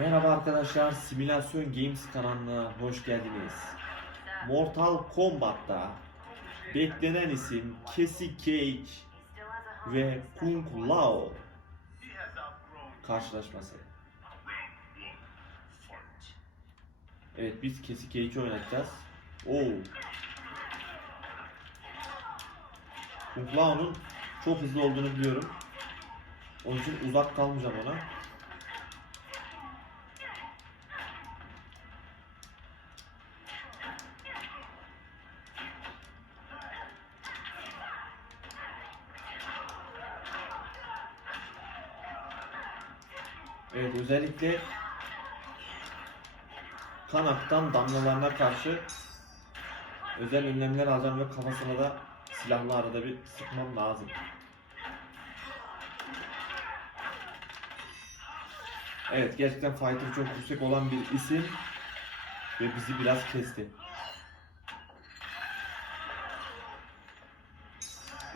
Merhaba arkadaşlar, Simülasyon Games kanalına hoş geldiniz. Mortal Kombat'ta beklenen isim Cassie Cage ve Kung Lao karşılaşması. Evet biz Cassie Cage'i oynatacağız. Oo. Kung Lao'nun çok hızlı olduğunu biliyorum. Onun için uzak kalmayacağım ona. Evet özellikle kan aktan damlalarına karşı özel önlemler alacağım ve kafasına da silahla arada bir sıkmam lazım. Evet gerçekten fighter çok yüksek olan bir isim ve bizi biraz kesti.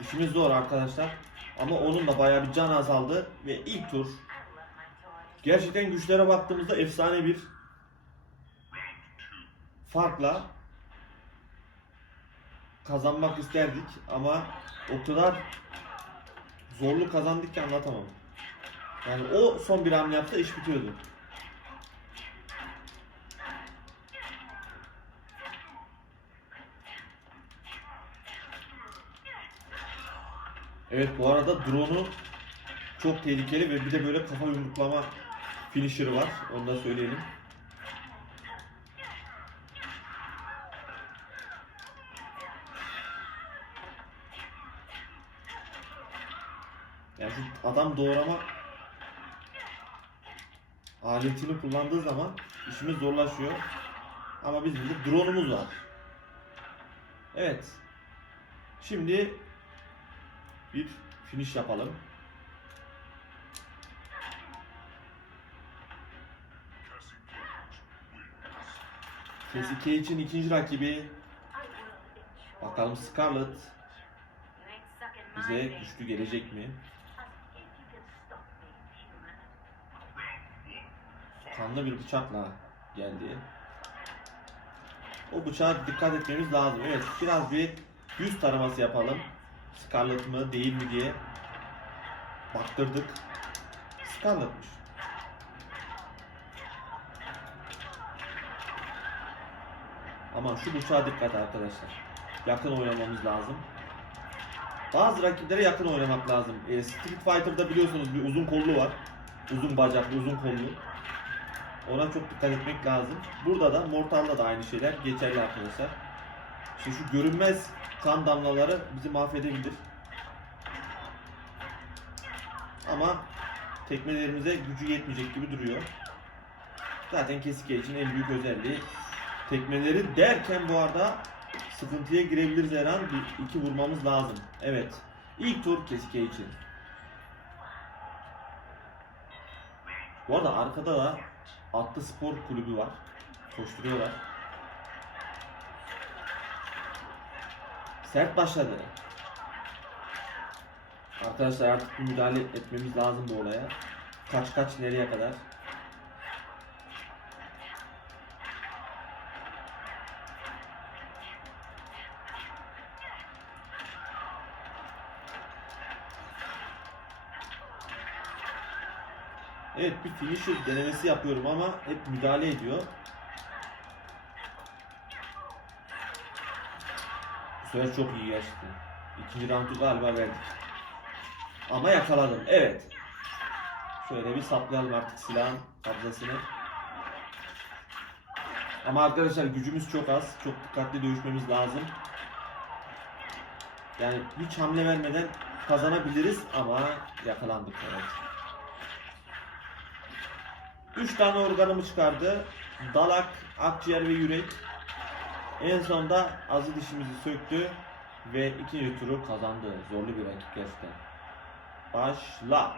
İşimiz zor arkadaşlar ama onun da bayağı bir can azaldı ve ilk tur Gerçekten güçlere baktığımızda efsane bir farkla kazanmak isterdik ama o kadar zorlu kazandık ki anlatamam. Yani o son bir hamle yapsa iş bitiyordu. Evet bu arada drone'u çok tehlikeli ve bir de böyle kafa yumruklama finisher'ı var. Onu da söyleyelim. Yani şu adam doğrama aletini kullandığı zaman işimiz zorlaşıyor. Ama bizim de drone'umuz var. Evet. Şimdi bir finish yapalım. Cassie Cage'in ikinci rakibi. Bakalım Scarlett bize güçlü gelecek mi? Kanlı bir bıçakla geldi. O bıçağa dikkat etmemiz lazım. Evet biraz bir yüz taraması yapalım. Scarlett mı değil mi diye baktırdık. Scarlett'mış. Aman şu bıçağa dikkat arkadaşlar. Yakın oynamamız lazım. Bazı rakiplere yakın oynamak lazım. E, Street Fighter'da biliyorsunuz bir uzun kollu var. Uzun bacaklı, uzun kollu. Ona çok dikkat etmek lazım. Burada da Mortal'da da aynı şeyler geçerli arkadaşlar. Şimdi şu görünmez kan damlaları bizi mahvedebilir. Ama tekmelerimize gücü yetmeyecek gibi duruyor. Zaten kesike için en büyük özelliği tekmeleri derken bu arada sıkıntıya girebiliriz her an. Bir, iki vurmamız lazım. Evet. İlk tur kesike için. Bu arada arkada da Atlı Spor Kulübü var. Koşturuyorlar. Sert başladı. Arkadaşlar artık müdahale etmemiz lazım bu olaya. Kaç kaç nereye kadar? Evet bir finisher denemesi yapıyorum ama hep müdahale ediyor. Bu sefer çok iyi gerçekten. İkinci roundu galiba verdik. Ama yakaladım. Evet. Şöyle bir saplayalım artık silahın kabzasını. Ama arkadaşlar gücümüz çok az. Çok dikkatli dövüşmemiz lazım. Yani hiç hamle vermeden kazanabiliriz ama yakalandık evet. 3 tane organımı çıkardı. Dalak, akciğer ve yürek. En sonunda azı dişimizi söktü ve ikinci turu kazandı. Zorlu bir rakip gerçekten. Başla.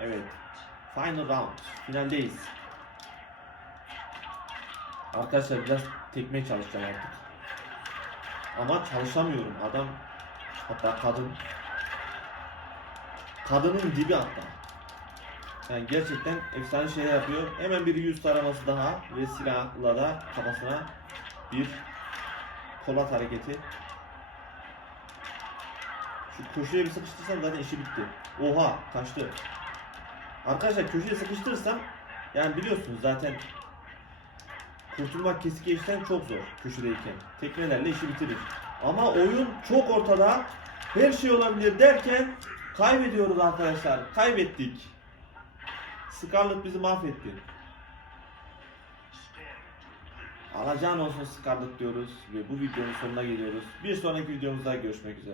Evet. Final round. Finaldeyiz. Arkadaşlar biraz tekmeye çalışacağım artık. Ama çalışamıyorum. Adam hatta kadın kadının dibi hatta. Yani gerçekten efsane şeyler yapıyor. Hemen bir yüz taraması daha ve silahla da kafasına bir kolat hareketi. Şu köşeye bir sıkıştırsam zaten işi bitti. Oha kaçtı. Arkadaşlar köşeye sıkıştırırsam yani biliyorsunuz zaten kurtulmak kesik geçten çok zor köşedeyken. Tekmelerle işi bitirir. Ama oyun çok ortada. Her şey olabilir derken kaybediyoruz arkadaşlar. Kaybettik. Scarlett bizi mahvetti. Alacağın olsun Scarlett diyoruz ve bu videonun sonuna geliyoruz. Bir sonraki videomuzda görüşmek üzere.